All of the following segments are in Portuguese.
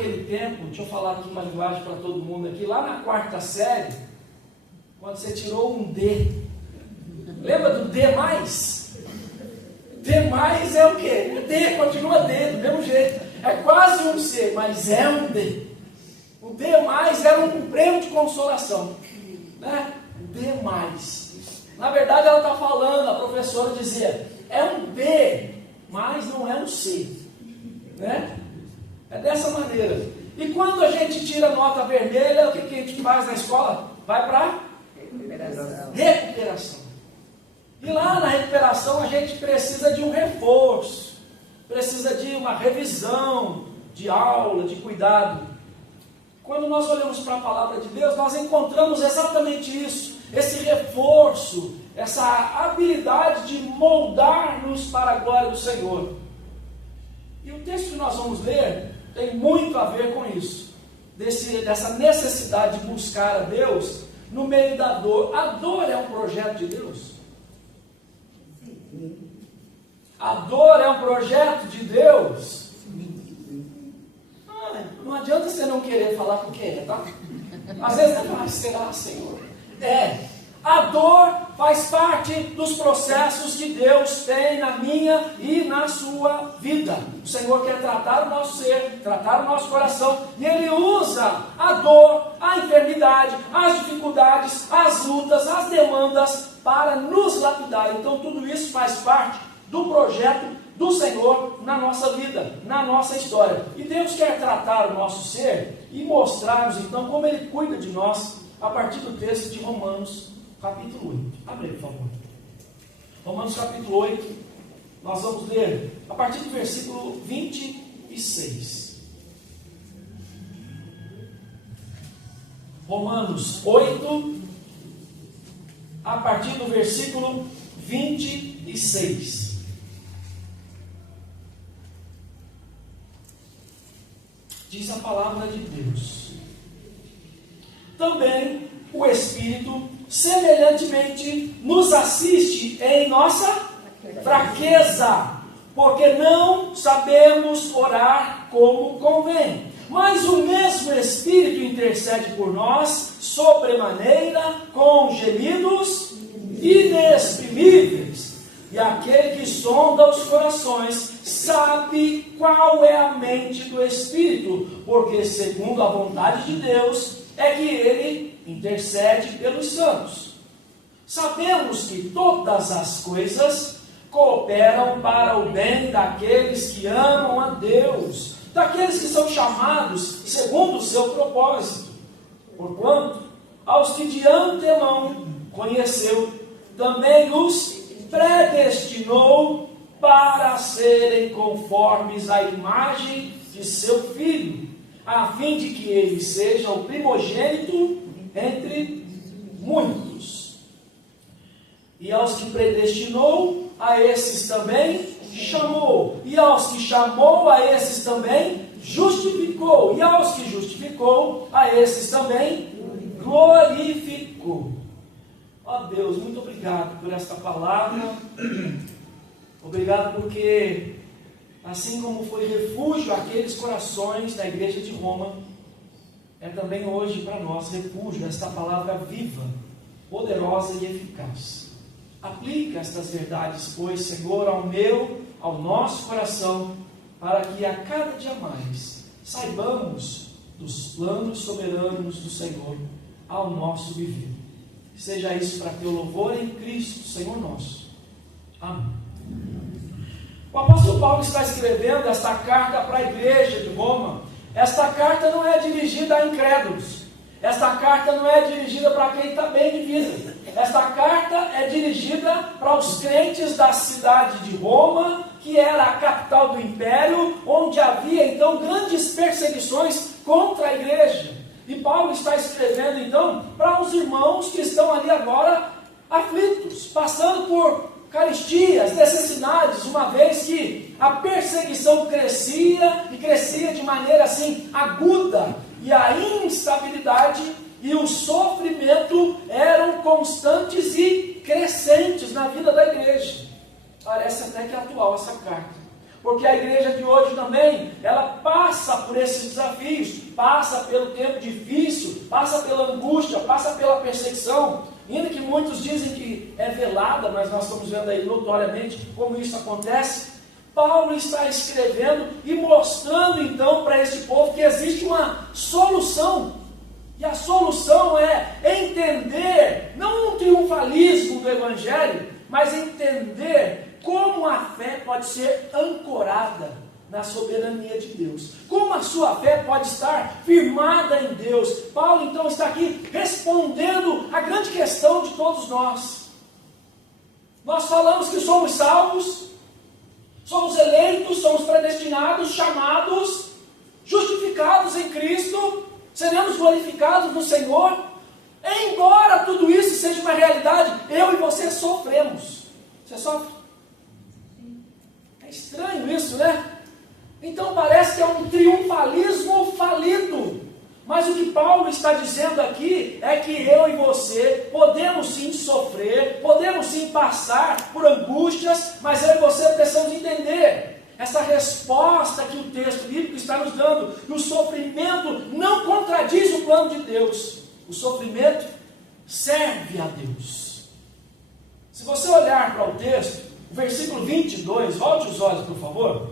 Naquele tempo, deixa eu falar aqui uma linguagem para todo mundo aqui, lá na quarta série, quando você tirou um D, lembra do D+? D+ é o quê? É D, continua D, do mesmo jeito, é quase um C, mas é um D. O D+ era um prêmio de consolação, né? O D+. Na verdade ela está falando, a professora dizia, é um B, mas não é um C, né? É dessa maneira. E quando a gente tira nota vermelha, o que a gente faz na escola? Vai para recuperação. E lá na recuperação a gente precisa de um reforço, precisa de uma revisão de aula, de cuidado. Quando nós olhamos para a palavra de Deus, nós encontramos exatamente isso, esse reforço, essa habilidade de moldar-nos para a glória do Senhor. E o texto que nós vamos ler tem muito a ver com isso, dessa necessidade de buscar a Deus no meio da dor. A dor é um projeto de Deus? A dor é um projeto de Deus? Não adianta você não querer falar porque é, tá? Às vezes você fala, será, Senhor? A dor faz parte dos processos que Deus tem na minha e na sua vida. O Senhor quer tratar o nosso ser, tratar o nosso coração, e Ele usa a dor, a enfermidade, as dificuldades, as lutas, as demandas para nos lapidar. Então tudo isso faz parte do projeto do Senhor na nossa vida, na nossa história. E Deus quer tratar o nosso ser e mostrar-nos então como Ele cuida de nós a partir do texto de Romanos capítulo 8. Abre aí, por favor. Romanos capítulo 8, nós vamos ler a partir do versículo 26. Romanos 8, a partir do versículo 26. Diz a palavra de Deus: também o Espírito semelhantemente nos assiste em nossa fraqueza, porque não sabemos orar como convém. Mas o mesmo Espírito intercede por nós sobremaneira com gemidos inexprimíveis. E aquele que sonda os corações sabe qual é a mente do Espírito, porque segundo a vontade de Deus é que Ele intercede pelos santos. Sabemos que todas as coisas cooperam para o bem daqueles que amam a Deus, daqueles que são chamados segundo o seu propósito. Porquanto, aos que de antemão conheceu, também os predestinou para serem conformes à imagem de seu Filho, a fim de que ele seja o primogênito entre muitos. E aos que predestinou, a esses também chamou. E aos que chamou, a esses também justificou. E aos que justificou, a esses também glorificou. Ó Deus, muito obrigado por esta palavra. Obrigado porque, assim como foi refúgio àqueles corações da igreja de Roma, é também hoje para nós refúgio esta palavra viva, poderosa e eficaz. Aplica estas verdades, pois, Senhor, ao meu, ao nosso coração, para que a cada dia mais saibamos dos planos soberanos do Senhor ao nosso viver. Seja isso para teu louvor em Cristo, Senhor nosso. Amém. O apóstolo Paulo está escrevendo esta carta para a igreja de Roma. Esta carta não é dirigida a incrédulos. Esta carta não é dirigida para quem está bem de vida. Esta carta é dirigida para os crentes da cidade de Roma, que era a capital do império, onde havia então grandes perseguições contra a igreja. E Paulo está escrevendo então para os irmãos que estão ali agora aflitos, passando por caristias, necessidades, uma vez que a perseguição crescia e crescia de maneira assim aguda, e a instabilidade e o sofrimento eram constantes e crescentes na vida da igreja. Parece até que é atual essa carta. Porque a igreja de hoje também, ela passa por esses desafios, passa pelo tempo difícil, passa pela angústia, passa pela perseguição, ainda que muitos dizem que é velada, mas nós estamos vendo aí notoriamente como isso acontece. Paulo está escrevendo e mostrando então para este povo que existe uma solução, e a solução é entender, não um triunfalismo do Evangelho, mas entender como a fé pode ser ancorada na soberania de Deus, como a sua fé pode estar firmada em Deus. Paulo então está aqui respondendo a grande questão de todos nós. Nós falamos que somos salvos, somos eleitos, somos predestinados, chamados, justificados em Cristo, seremos glorificados no Senhor. Embora tudo isso seja uma realidade, eu e você sofremos. Você sofre? É estranho isso, né? Então parece que é um triunfalismo falido. Mas o que Paulo está dizendo aqui é que eu e você podemos sim sofrer, podemos sim passar por angústias, mas eu e você precisamos entender essa resposta que o texto bíblico está nos dando. Que o sofrimento não contradiz o plano de Deus. O sofrimento serve a Deus. Se você olhar para o texto, o versículo 22, volte os olhos por favor.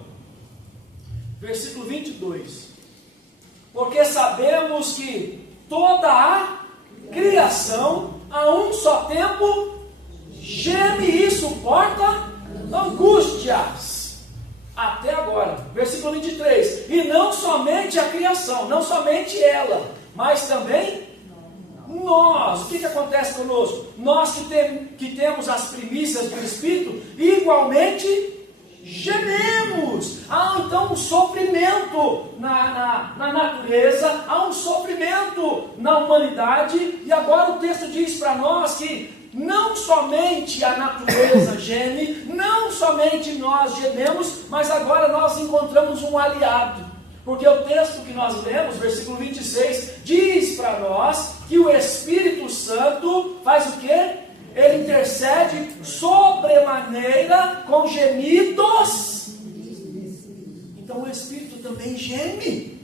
Versículo 22. Porque sabemos que toda a criação, a um só tempo, geme e suporta angústias. Até agora. Versículo 23. E não somente a criação, não somente ela, mas também nós. O que acontece conosco? Nós que temos as primícias do Espírito, igualmente gememos. Há então um sofrimento na natureza, há um sofrimento na humanidade, e agora o texto diz para nós que não somente a natureza geme, não somente nós gememos, mas agora nós encontramos um aliado. Porque o texto que nós lemos, versículo 26, diz para nós que o Espírito Santo faz o quê? Ele intercede sobremaneira com gemidos. Então o Espírito também geme.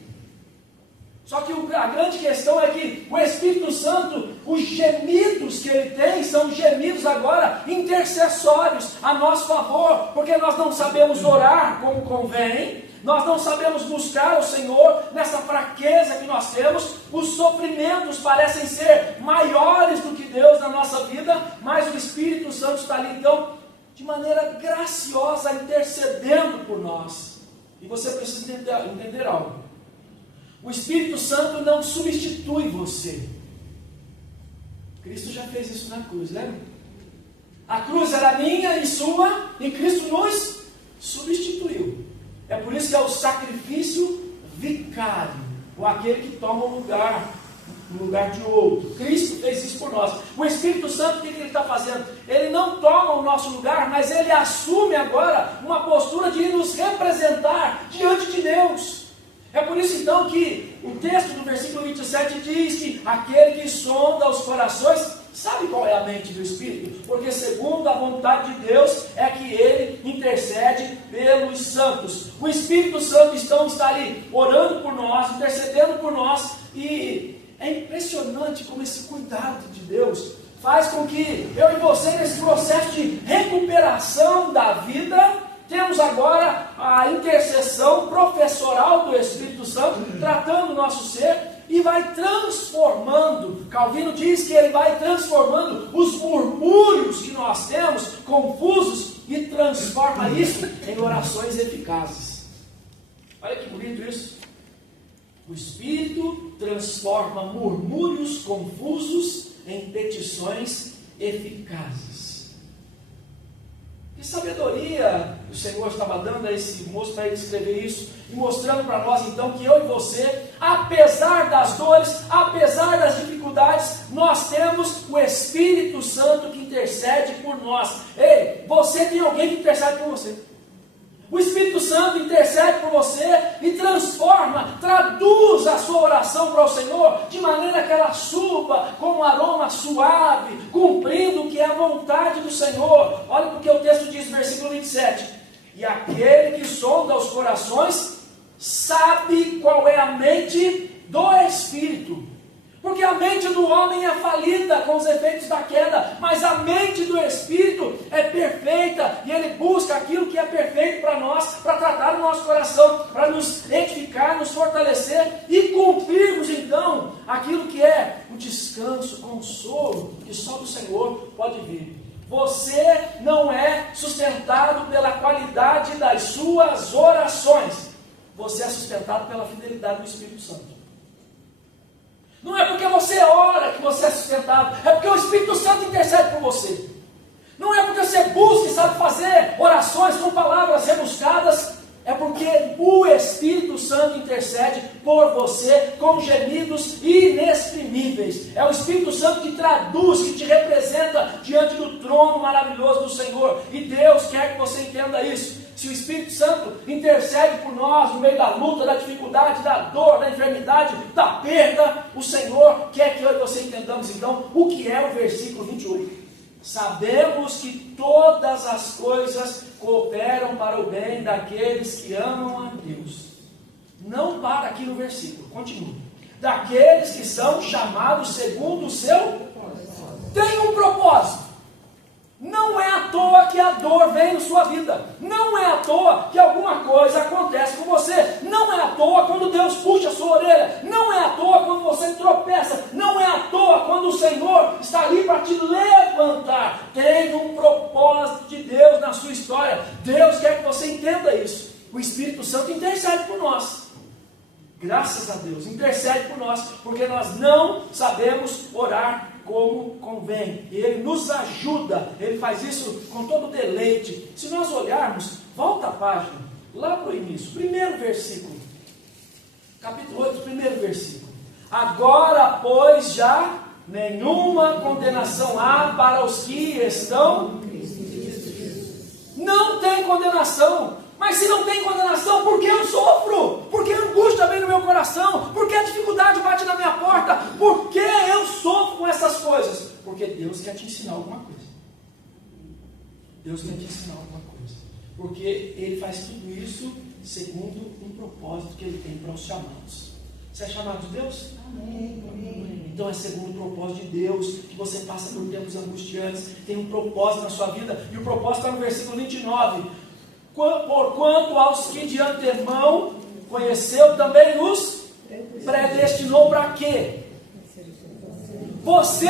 Só que a grande questão é que o Espírito Santo, os gemidos que ele tem, são gemidos agora intercessórios a nosso favor, porque nós não sabemos orar como convém. Nós não sabemos buscar o Senhor nessa fraqueza que nós temos. Os sofrimentos parecem ser maiores do que Deus na nossa vida, mas o Espírito Santo está ali, então, de maneira graciosa, intercedendo por nós. E você precisa entender algo. O Espírito Santo não substitui você. Cristo já fez isso na cruz, lembra? A cruz era minha e sua, e Cristo nos substituiu. É por isso que é o sacrifício vicário, ou aquele que toma o lugar no lugar de outro. Cristo fez isso por nós. O Espírito Santo, o que ele está fazendo? Ele não toma o nosso lugar, mas ele assume agora uma postura de nos representar diante de Deus. É por isso então que o texto do versículo 27 diz que aquele que sonda os corações sabe qual é a mente do Espírito, porque segundo a vontade de Deus é que ele intercede pelos santos. O Espírito Santo então está ali orando por nós, intercedendo por nós, e é impressionante como esse cuidado de Deus faz com que eu e você, nesse processo de recuperação da vida, temos agora a intercessão professoral do Espírito Santo tratando o nosso ser e vai transformando. Calvino diz que ele vai transformando os murmúrios que nós temos, confusos, e transforma isso em orações eficazes. Olha que bonito isso. O Espírito transforma murmúrios confusos em petições eficazes. Que sabedoria o Senhor estava dando a esse moço para ele escrever isso, e mostrando para nós então que eu e você, apesar das dores, apesar das dificuldades, nós temos o Espírito Santo que intercede por nós. Ei, você tem alguém que intercede por você. O Espírito Santo intercede por você e transforma, traduz as sua oração para o Senhor, de maneira que ela suba como um aroma suave, cumprindo o que é a vontade do Senhor. Olha porque o texto diz, versículo 27, e aquele que sonda os corações, sabe qual é a mente do Espírito. Porque a mente do homem é falida com os efeitos da queda, mas a mente do Espírito é perfeita, e ele busca aquilo que é perfeito para nós, para tratar o nosso coração, para nos edificar, nos fortalecer e cumprirmos então aquilo que é o descanso, o consolo que só do Senhor pode vir. Você não é sustentado pela qualidade das suas orações, você é sustentado pela fidelidade do Espírito Santo. Não é porque você ora que você é sustentado, é porque o Espírito Santo intercede por você. Não é porque você busca e sabe fazer orações com palavras rebuscadas, é porque o Espírito Santo intercede por você com gemidos inexprimíveis. É o Espírito Santo que traduz, que te representa diante do trono maravilhoso do Senhor. E Deus quer que você entenda isso. Se o Espírito Santo intercede por nós no meio da luta, da dificuldade, da dor, da enfermidade, da perda, o Senhor quer que eu e você entendamos então o que é o versículo 28. Sabemos que todas as coisas cooperam para o bem daqueles que amam a Deus. Não para aqui no versículo, continua. Daqueles que são chamados segundo o seu... Tem um propósito. Não é à toa que a dor vem na sua vida. Não é à toa que alguma coisa acontece com você. Não é à toa quando Deus puxa a sua orelha. Não é à toa quando você tropeça. Não é à toa quando o Senhor está ali para te levantar. Tem um propósito de Deus na sua história. Deus quer que você entenda isso. O Espírito Santo intercede por nós. Graças a Deus, intercede por nós, porque nós não sabemos orar como convém, e Ele nos ajuda, Ele faz isso com todo deleite. Se nós olharmos, volta a página, lá para o início, primeiro versículo, capítulo 8, primeiro versículo. Agora, pois, já nenhuma condenação há para os que estão... Não tem condenação. Mas se não tem condenação, por que eu sofro? Por que a angústia vem no meu coração? Por que a dificuldade bate na minha porta? Por que eu sofro com essas coisas? Porque Deus quer te ensinar alguma coisa. Deus quer te ensinar alguma coisa. Porque Ele faz tudo isso segundo um propósito que Ele tem para os chamados. Você é chamado de Deus? Amém. Então é segundo o propósito de Deus que você passa por tempos angustiantes. Tem um propósito na sua vida. E o propósito está no versículo 29. Porquanto aos que de antemão conheceu, também os predestinou para quê? Você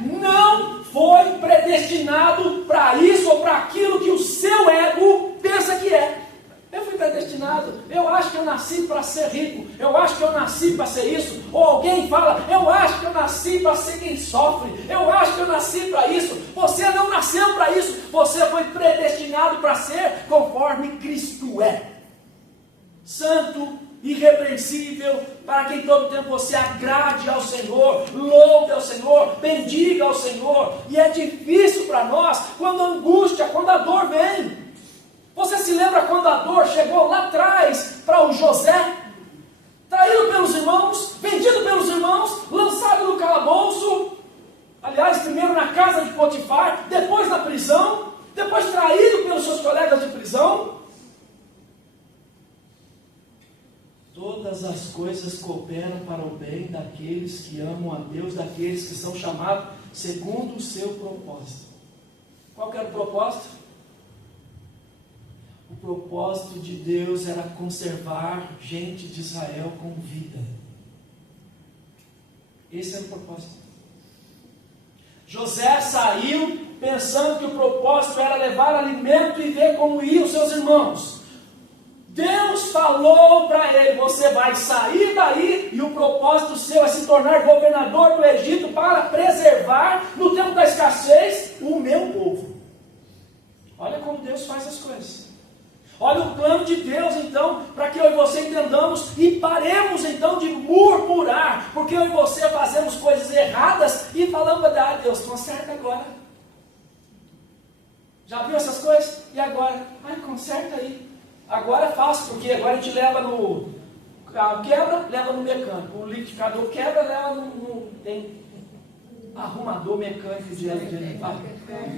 não foi predestinado para isso ou para aquilo que o seu ego pensa que é. Eu fui predestinado, eu acho que eu nasci para ser rico, eu acho que eu nasci para ser isso. Ou alguém fala, eu acho que eu nasci para ser quem sofre, eu acho que eu nasci para isso. Você não nasceu para isso, você foi predestinado para ser conforme Cristo é. Santo, irrepreensível, para que em todo tempo você agrade ao Senhor, louve ao Senhor, bendiga ao Senhor. E é difícil para nós quando a angústia, quando a dor vem. Você se lembra quando a dor chegou lá atrás para o José? Traído pelos irmãos, vendido pelos irmãos, lançado no calabouço. Aliás, primeiro na casa de Potifar, depois na prisão, depois traído pelos seus colegas de prisão. Todas as coisas cooperam para o bem daqueles que amam a Deus, daqueles que são chamados segundo o seu propósito. Qual que era o propósito? O propósito de Deus era conservar gente de Israel com vida. Esse era o propósito. José saiu pensando que o propósito era levar alimento e ver como iam os seus irmãos. Deus falou para ele, você vai sair daí e o propósito seu é se tornar governador do Egito para preservar, no tempo da escassez, o meu povo. Olha como Deus faz as coisas. Olha o plano de Deus, então, para que eu e você entendamos e paremos, então, de murmurar, porque eu e você fazemos coisas erradas e falamos, Deus, conserta agora. Já viu essas coisas? E agora? Conserta aí. Agora é fácil, porque agora a gente leva no O carro quebra, leva no mecânico. O liquidificador quebra, leva tem arrumador mecânico de limpar.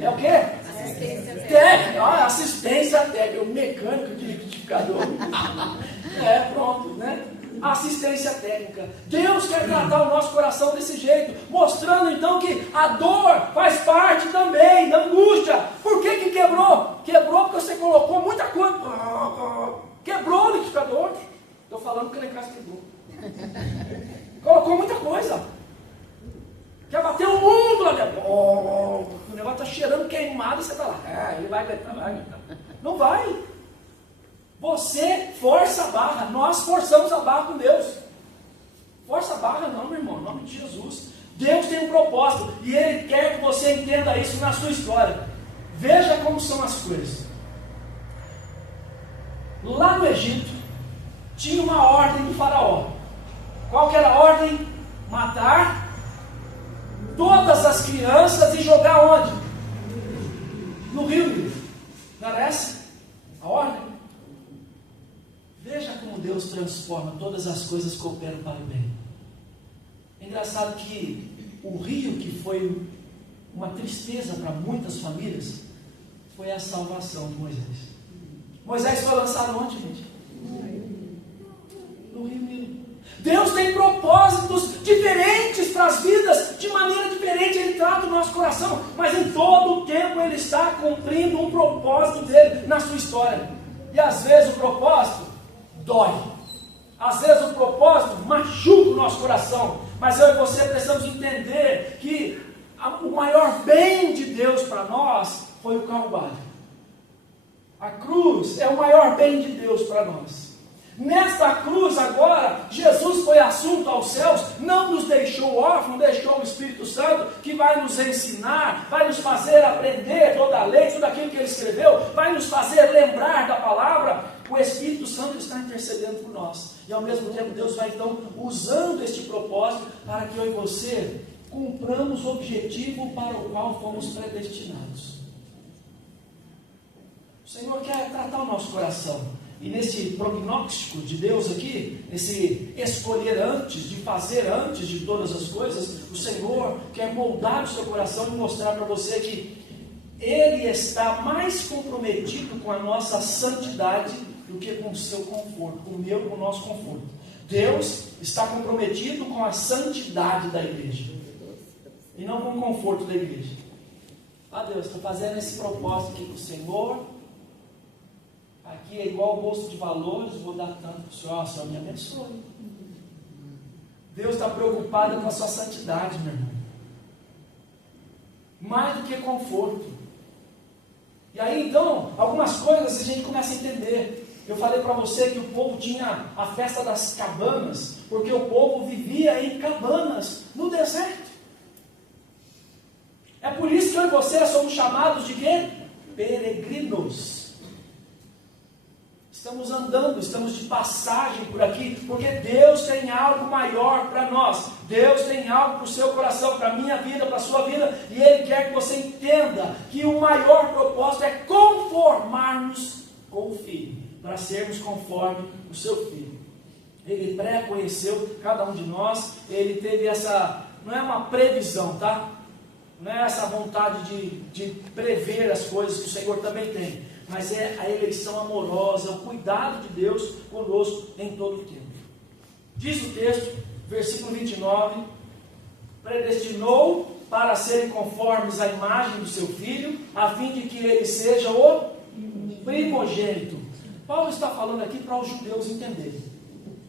É o quê? Assistência técnica. Assistência técnica. O mecânico de liquidificador. Pronto, né? Assistência técnica. Deus quer tratar o nosso coração desse jeito, mostrando então que a dor faz parte também da angústia. Por que quebrou? Quebrou porque você colocou muita coisa. Quebrou o liquidificador. Estou falando que lá em casa quebrou. Colocou muita coisa. Quer bater o mundo lá dentro. O negócio está cheirando queimado e você está lá. Ele vai aguentar, vai aguentar. Não vai. Você força a barra. Nós forçamos a barra com Deus. Força a barra não, meu irmão. Em nome de Jesus. Deus tem um propósito. E Ele quer que você entenda isso na sua história. Veja como são as coisas. Lá no Egito, tinha uma ordem do faraó. Qual que era a ordem? Matar todas as crianças e jogar onde? No rio Nilo. Não era essa a ordem? Veja como Deus transforma todas as coisas que cooperam para o bem. É engraçado que o rio, que foi uma tristeza para muitas famílias, foi a salvação de Moisés. Moisés foi lançado onde, gente? No rio Nilo. Deus tem propósitos diferentes para as vidas, de maneira diferente Ele trata o nosso coração, mas em todo o tempo Ele está cumprindo um propósito dele na sua história. E às vezes o propósito dói, às vezes o propósito machuca o nosso coração, mas eu e você precisamos entender que o maior bem de Deus para nós foi o Calvário. A cruz é o maior bem de Deus para nós. Nesta cruz agora, Jesus foi assunto aos céus, não nos deixou órfãos, deixou o Espírito Santo, que vai nos ensinar, vai nos fazer aprender toda a lei, tudo aquilo que Ele escreveu, vai nos fazer lembrar da palavra. O Espírito Santo está intercedendo por nós, e ao mesmo tempo Deus vai então usando este propósito, para que eu e você cumpramos o objetivo para o qual fomos predestinados. O Senhor quer tratar o nosso coração. E nesse prognóstico de Deus aqui, nesse escolher antes, de fazer antes de todas as coisas, o Senhor quer moldar o seu coração e mostrar para você que Ele está mais comprometido com a nossa santidade do que com o seu conforto, com o meu, com o nosso conforto. Deus está comprometido com a santidade da igreja e não com o conforto da igreja. Deus, estou fazendo esse propósito aqui com o Senhor. Aqui é igual o bolso de valores, vou dar tanto para o Senhor, o Senhor me abençoe. Deus está preocupado com a sua santidade, meu irmão. Mais do que conforto. E aí então, algumas coisas a gente começa a entender. Eu falei para você que o povo tinha a festa das cabanas, porque o povo vivia em cabanas, no deserto. É por isso que eu e você somos chamados de quê? Peregrinos. Estamos andando, estamos de passagem por aqui, porque Deus tem algo maior para nós. Deus tem algo para o seu coração, para a minha vida, para a sua vida, e Ele quer que você entenda que o maior propósito é conformar-nos com o Filho, para sermos conforme o seu Filho. Ele pré-conheceu cada um de nós, Ele teve essa, não é uma previsão, tá? Não é essa vontade de prever as coisas que o Senhor também tem, mas é a eleição amorosa, o cuidado de Deus conosco em todo o tempo. Diz o texto, versículo 29, predestinou para serem conformes à imagem do seu Filho, a fim de que ele seja o primogênito. Paulo está falando aqui para os judeus entenderem,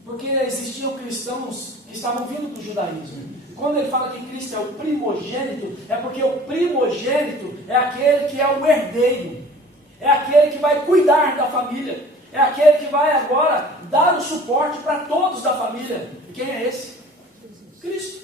porque existiam cristãos que estavam vindo do judaísmo. Quando ele fala que Cristo é o primogênito, é porque o primogênito é aquele que é o herdeiro, é aquele que vai cuidar da família, é aquele que vai agora dar o suporte para todos da família. E quem é esse? Cristo.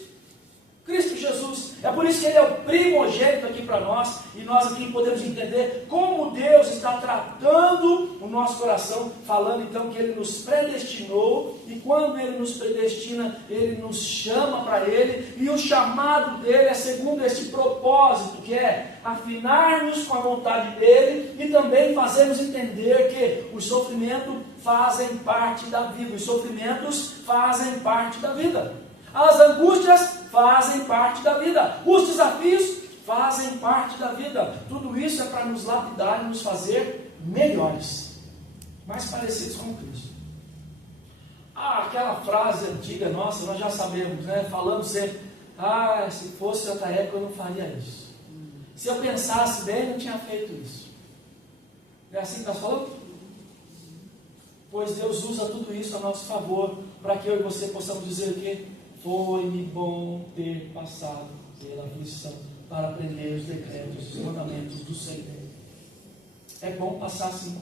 Cristo Jesus. É por isso que Ele é o primogênito aqui para nós, e nós aqui podemos entender como Deus está tratando o nosso coração, falando então que Ele nos predestinou, e quando Ele nos predestina, Ele nos chama para Ele, e o chamado dEle é segundo esse propósito, que é afinar-nos com a vontade dEle, e também fazermos entender que o sofrimento fazem parte da vida. Os sofrimentos fazem parte da vida. As angústias fazem parte da vida. Os desafios fazem parte da vida. Tudo isso é para nos lapidar e nos fazer melhores, mais parecidos com Cristo. Aquela frase antiga nossa, nós já sabemos, né? Falando sempre, se fosse outra época eu não faria isso. Se eu pensasse bem, eu não tinha feito isso. É assim que nós falamos? Pois Deus usa tudo isso a nosso favor, para que eu e você possamos dizer o quê? Foi-me bom ter passado pela aflição, para aprender os decretos, os mandamentos do Senhor. É bom passar assim.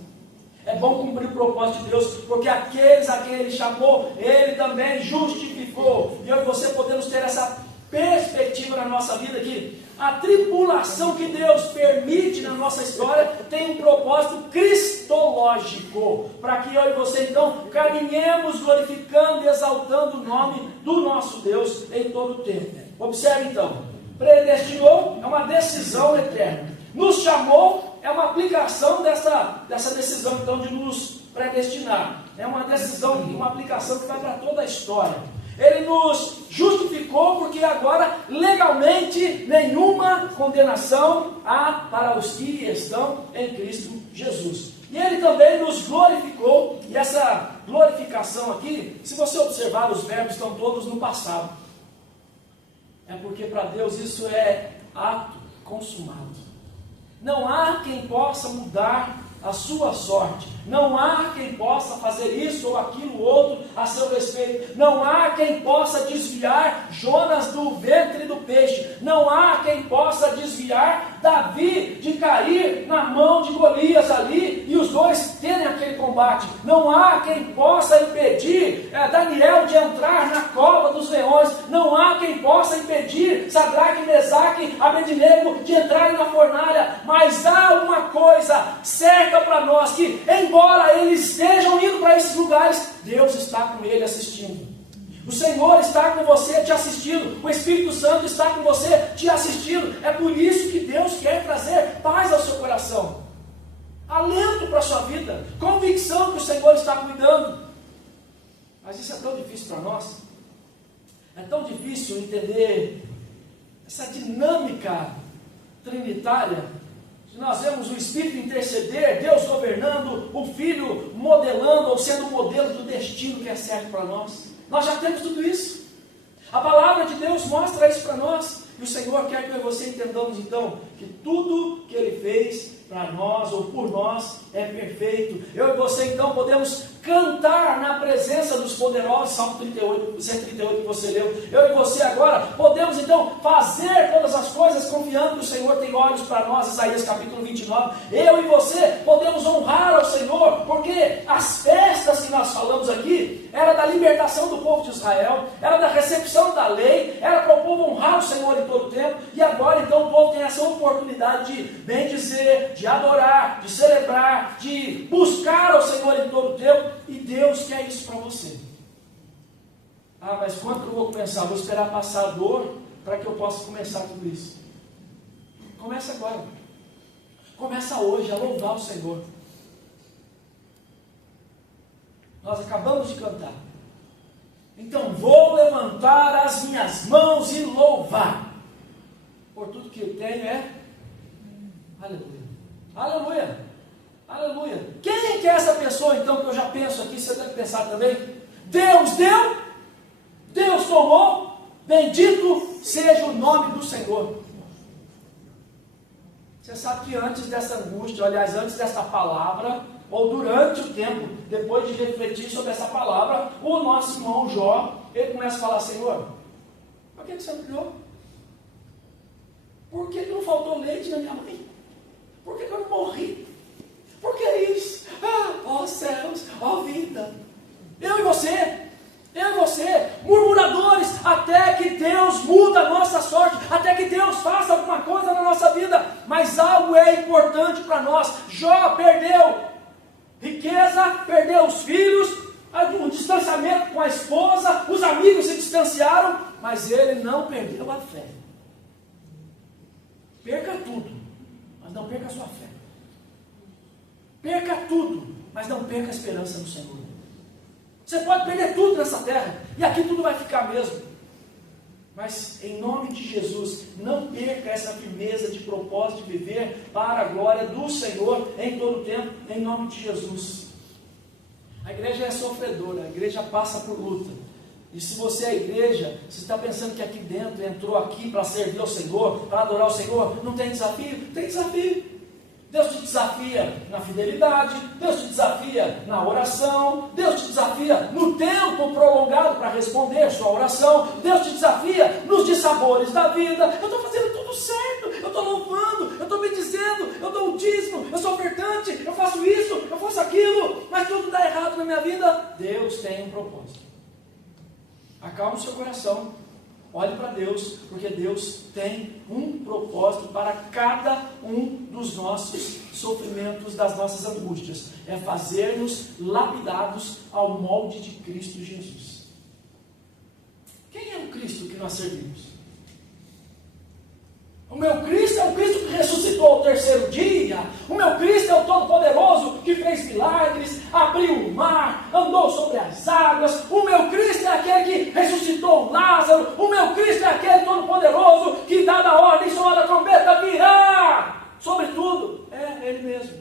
É bom cumprir o propósito de Deus, porque aqueles a quem Ele chamou, Ele também justificou. E eu e você podemos ter essa perspectiva na nossa vida que a tribulação que Deus permite na nossa história tem um propósito cristológico, para que eu e você então caminhemos glorificando e exaltando o nome do nosso Deus em todo o tempo. Observe então, predestinou é uma decisão eterna, nos chamou é uma aplicação dessa decisão então de nos predestinar, é uma decisão, uma aplicação que vai para toda a história. Ele nos justificou porque agora legalmente nenhuma condenação há para os que estão em Cristo Jesus. E Ele também nos glorificou, e essa glorificação aqui, se você observar, os verbos estão todos no passado. É porque para Deus isso é ato consumado. Não há quem possa mudar a sua sorte. Não há quem possa fazer isso ou aquilo outro a seu respeito. Não há quem possa desviar Jonas do ventre do peixe. Não há quem possa desviar Davi de cair na mão de Golias ali e os dois terem aquele combate. Não há quem possa impedir Daniel de entrar na cova dos leões. Não há quem possa impedir Sadraque, Mesaque, Abednego de entrarem na fornalha. Mas há uma coisa certa para nós, que embora eles estejam indo para esses lugares, Deus está com ele assistindo. O Senhor está com você te assistindo. O Espírito Santo está com você te assistindo. É por isso que Deus quer trazer paz ao seu coração, alento para a sua vida, convicção que o Senhor está cuidando. Mas isso é tão difícil para nós. É tão difícil entender essa dinâmica trinitária. Nós vemos o Espírito interceder, Deus governando, o Filho modelando ou sendo o modelo do destino que é certo para nós. Nós já temos tudo isso. A palavra de Deus mostra isso para nós. E o Senhor quer que eu e você entendamos então que tudo que Ele fez para nós ou por nós é perfeito. Eu e você então podemos cantar na presença dos poderosos, Salmo 38, 138 que você leu. Eu e você agora podemos então fazer todas as coisas confiando que o Senhor tem olhos para nós, Isaías capítulo 29. Eu e você podemos honrar ao Senhor, porque as festas que nós falamos aqui era da libertação do povo de Israel, era da recepção da lei, era para o povo honrar o Senhor em todo o tempo, e agora então o povo tem essa oportunidade de bendizer, de adorar, de celebrar, de buscar ao Senhor em todo o tempo, e Deus quer isso para você. Mas quando eu vou começar? Vou esperar passar a dor para que eu possa começar tudo isso. Começa agora. Começa hoje a louvar o Senhor. Nós acabamos de cantar. Então vou levantar as minhas mãos e louvar. Por tudo que eu tenho é aleluia. Aleluia. Aleluia. Quem que é essa pessoa então que eu já penso aqui? Você deve pensar também. Deus deu, Deus tomou, bendito seja o nome do Senhor. Você sabe que antes dessa angústia, aliás, antes dessa palavra, ou durante o tempo, depois de refletir sobre essa palavra, o nosso irmão Jó, ele começa a falar: Senhor, por que você não criou? Por que não faltou leite na minha mãe? Por que eu não morri? Por que isso? Ó céus, ó vida. Eu e você, murmuradores, até que Deus muda a nossa sorte, até que Deus faça alguma coisa na nossa vida. Mas algo é importante para nós. Jó perdeu riqueza, perdeu os filhos, um distanciamento com a esposa, os amigos se distanciaram, mas ele não perdeu a fé. Perca tudo, mas não perca a sua fé. Perca tudo, mas não perca a esperança no Senhor. Você pode perder tudo nessa terra, e aqui tudo vai ficar mesmo. Mas, em nome de Jesus, não perca essa firmeza de propósito de viver para a glória do Senhor em todo o tempo, em nome de Jesus. A igreja é sofredora, a igreja passa por luta. E se você é a igreja, você está pensando que aqui dentro, entrou aqui para servir ao Senhor, para adorar o Senhor, não tem desafio? Tem desafio. Deus te desafia na fidelidade, Deus te desafia na oração, Deus te desafia no tempo prolongado para responder sua oração, Deus te desafia nos dissabores da vida. Eu estou fazendo tudo certo, eu estou louvando, eu estou me dizendo, eu dou o dízimo, eu sou ofertante, eu faço isso, eu faço aquilo, mas tudo dá errado na minha vida. Deus tem um propósito. Acalme o seu coração, olhe para Deus, porque Deus tem um propósito para cada um dos nossos sofrimentos, das nossas angústias. É fazer-nos lapidados ao molde de Cristo Jesus. Quem é o Cristo que nós servimos? O meu Cristo é o Cristo que ressuscitou ao terceiro dia. O meu Cristo é o Todo-Poderoso que fez milagres, abriu o mar, andou sobre as águas. O meu Cristo é aquele que ressuscitou Lázaro. O meu Cristo é aquele Todo-Poderoso que, dada a ordem, soa da trombeta, virá sobre tudo. É Ele mesmo.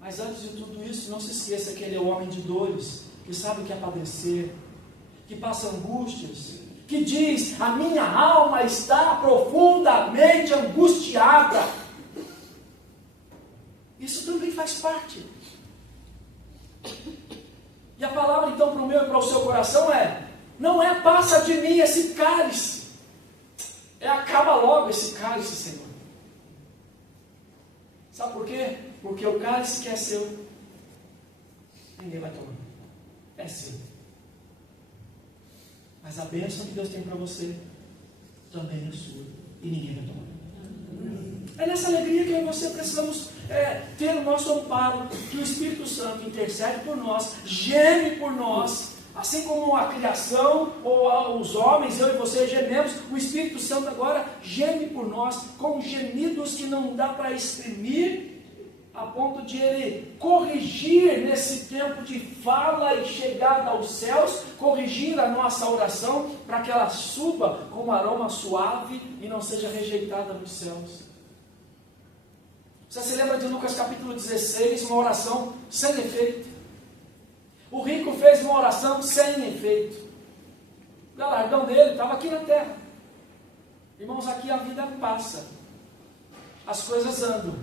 Mas antes de tudo isso, não se esqueça que Ele é o homem de dores, que sabe o que é padecer, que passa angústias, que diz: a minha alma está profundamente angustiada. Isso também faz parte. E a palavra então para o meu e para o seu coração é: não é passa de mim esse cálice, é acaba logo esse cálice, Senhor. Sabe por quê? Porque o cálice que é seu, ninguém vai tomar. É seu. Mas a bênção que Deus tem para você também é sua. E ninguém vai tomar. É nessa alegria que eu e você precisamos ter o nosso amparo. Que o Espírito Santo intercede por nós, geme por nós. Assim como a criação, ou os homens, eu e você gememos, o Espírito Santo agora geme por nós, com gemidos que não dá para exprimir, a ponto de Ele corrigir nesse tempo de fala e chegada aos céus, corrigir a nossa oração, para que ela suba com um aroma suave e não seja rejeitada nos céus. Você se lembra de Lucas capítulo 16, uma oração sem efeito? O rico fez uma oração sem efeito. O galardão dele estava aqui na terra. Irmãos, aqui a vida passa, as coisas andam.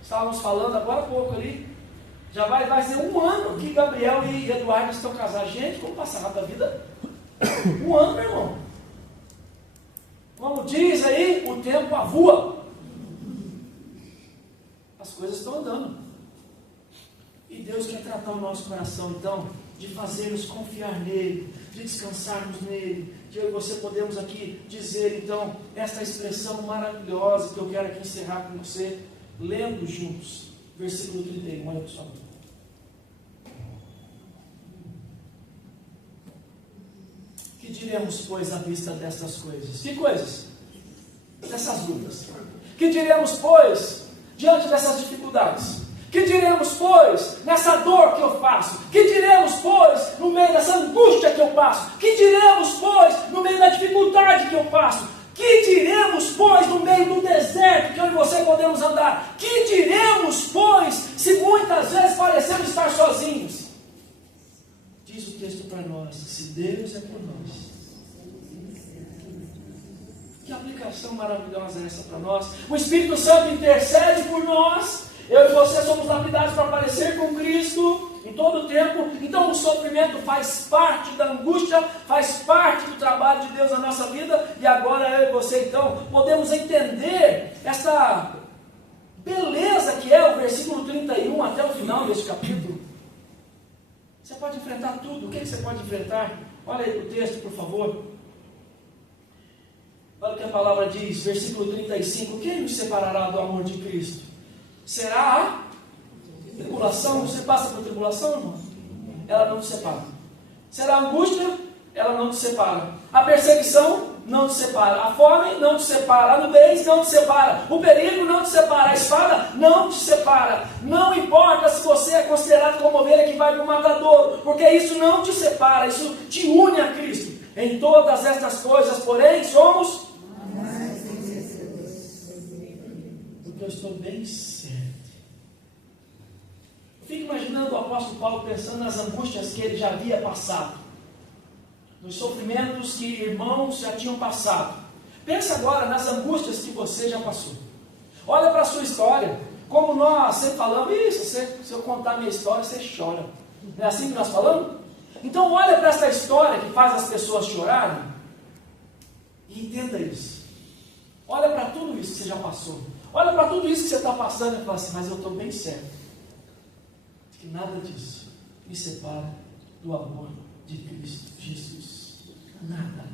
Estávamos falando agora há pouco ali, já vai ser 1 ano que Gabriel e Eduardo estão casados. Gente, como passa rápido a vida? 1 ano, meu irmão. Como diz aí, o tempo avua. As coisas estão andando. E Deus quer tratar o nosso coração, então, de fazer-nos confiar nele, de descansarmos nele, de eu e você podemos aqui dizer, então, esta expressão maravilhosa que eu quero aqui encerrar com você, lendo juntos, versículo 31, olha pessoal. Que diremos, pois, à vista destas coisas? Que coisas? Dessas lutas. Que diremos, pois, diante dessas dificuldades? Que diremos, pois, nessa dor que eu passo? Que diremos, pois, no meio dessa angústia que eu passo? Que diremos, pois, no meio da dificuldade que eu passo? Que diremos, pois, no meio do deserto que eu e você podemos andar? Que diremos, pois, se muitas vezes parecemos estar sozinhos? Diz o texto para nós: se Deus é por nós. Que aplicação maravilhosa é essa para nós? O Espírito Santo intercede por nós. Eu e você somos lapidados para parecer com Cristo em todo o tempo. Então o sofrimento faz parte da angústia, faz parte do trabalho de Deus na nossa vida. E agora eu e você então podemos entender essa beleza que é o versículo 31 até o final deste capítulo. Você pode enfrentar tudo. O que você pode enfrentar? Olha aí o texto, por favor. Olha o que a palavra diz, versículo 35. Quem nos separará do amor de Cristo? Será a tribulação? Você passa por tribulação, irmão? Ela não te separa. Será a angústia? Ela não te separa. A perseguição? não te separa. A fome não te separa. A nudez não te separa. O perigo não te separa. A espada não te separa. Não importa se você é considerado como ovelha que vai para o matadouro, porque isso não te separa, isso te une a Cristo. Em todas estas coisas, porém, somos... Porque eu estou bem certo. Eu fico imaginando o apóstolo Paulo pensando nas angústias que ele já havia passado, nos sofrimentos que irmãos já tinham passado. Pensa agora nas angústias que você já passou. Olha para a sua história. Como nós sempre falamos, isso, se eu contar minha história, você chora. Não é assim que nós falamos? Então olha para essa história que faz as pessoas chorarem e entenda isso. Olha para tudo isso que você já passou. Olha para tudo isso que você está passando e fala assim, mas eu estou bem certo que nada disso me separa do amor de Cristo Jesus. Nada,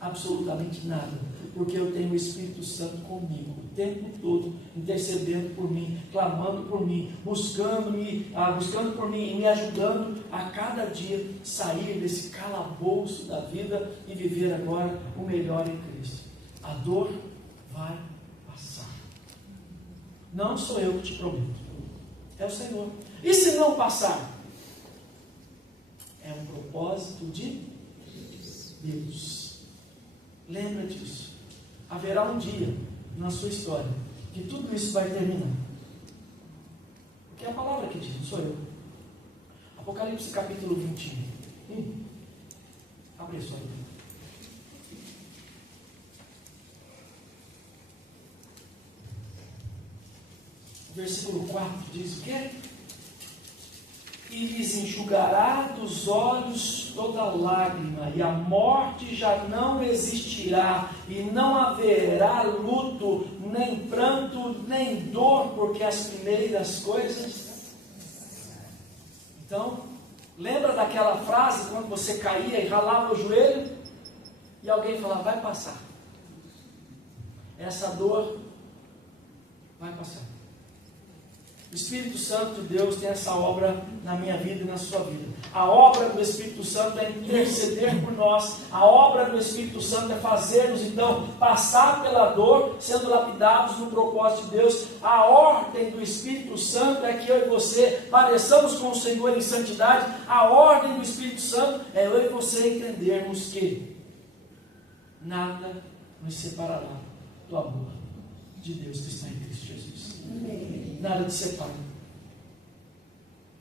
absolutamente nada, porque eu tenho o Espírito Santo comigo o tempo todo, intercedendo por mim, clamando por mim, buscando por mim e me ajudando a cada dia sair desse calabouço da vida e viver agora o melhor em Cristo. A dor vai passar. Não sou eu que te prometo, é o Senhor. E se não passar? É um propósito de Deus. Lembra disso. Haverá um dia na sua história que tudo isso vai terminar. Porque é a palavra que diz, não sou eu. Apocalipse capítulo 21. Abre só aí. Versículo 4 diz o quê? E lhes enxugará dos olhos toda lágrima, e a morte já não existirá, e não haverá luto, nem pranto, nem dor, porque as primeiras coisas... Então, lembra daquela frase, quando você caía e ralava o joelho, e alguém falava, vai passar. Essa dor vai passar. O Espírito Santo de Deus tem essa obra na minha vida e na sua vida. A obra do Espírito Santo é interceder por nós. A obra do Espírito Santo é fazer-nos, então, passar pela dor, sendo lapidados no propósito de Deus. A ordem do Espírito Santo é que eu e você pareçamos com o Senhor em santidade. A ordem do Espírito Santo é eu e você entendermos que nada nos separará do amor de Deus que está em Cristo Jesus. Nada te separa.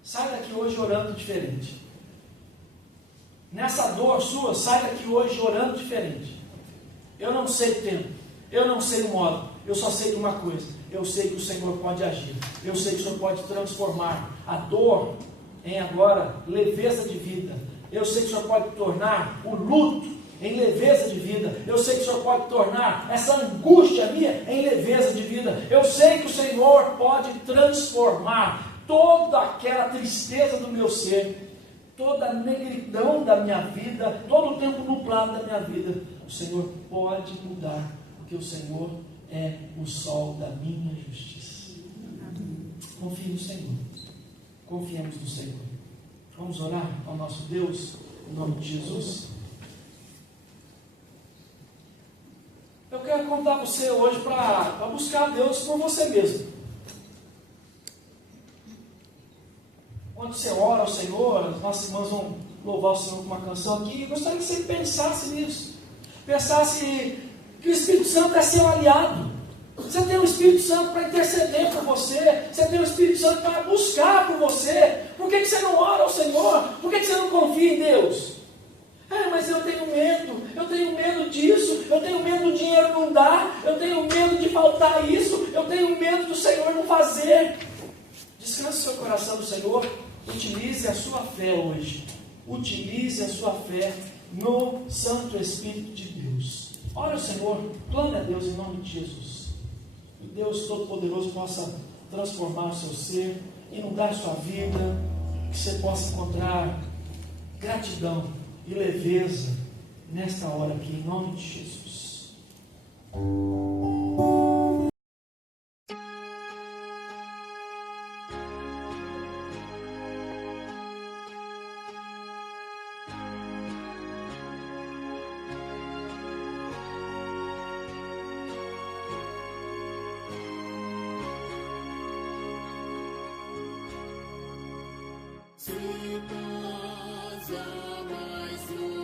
Sai daqui hoje orando diferente. Nessa dor sua, sai daqui hoje orando diferente. Eu não sei o tempo, eu não sei o modo, eu só sei de uma coisa: eu sei que o Senhor pode agir, eu sei que o Senhor pode transformar a dor em agora leveza de vida, eu sei que o Senhor pode tornar o luto em leveza de vida. Eu sei que o Senhor pode tornar essa angústia minha em leveza de vida. Eu sei que o Senhor pode transformar toda aquela tristeza do meu ser, toda a negridão da minha vida, todo o tempo nublado da minha vida. O Senhor pode mudar, porque o Senhor é o sol da minha justiça. Confie no Senhor. Confiemos no Senhor. Vamos orar ao nosso Deus, em nome de Jesus. Eu quero contar você hoje para buscar Deus por você mesmo. Quando você ora ao Senhor, as nossas irmãs vão louvar o Senhor com uma canção aqui, eu gostaria que você pensasse nisso. Pensasse que o Espírito Santo é seu aliado. Você tem o Espírito Santo para interceder por você. Você tem o Espírito Santo para buscar por você. Por que você não ora ao Senhor? Por que você não confia em Deus? Mas eu tenho medo disso, eu tenho medo do dinheiro não dar, eu tenho medo de faltar isso, eu tenho medo do Senhor não fazer. Descanse seu coração no Senhor, utilize a sua fé hoje, utilize a sua fé no Santo Espírito de Deus. Ora ao Senhor, clame a Deus em nome de Jesus. Que Deus Todo-Poderoso possa transformar o seu ser, inundar a sua vida, que você possa encontrar gratidão e leveza nesta hora aqui, em nome de Jesus. se posa mais no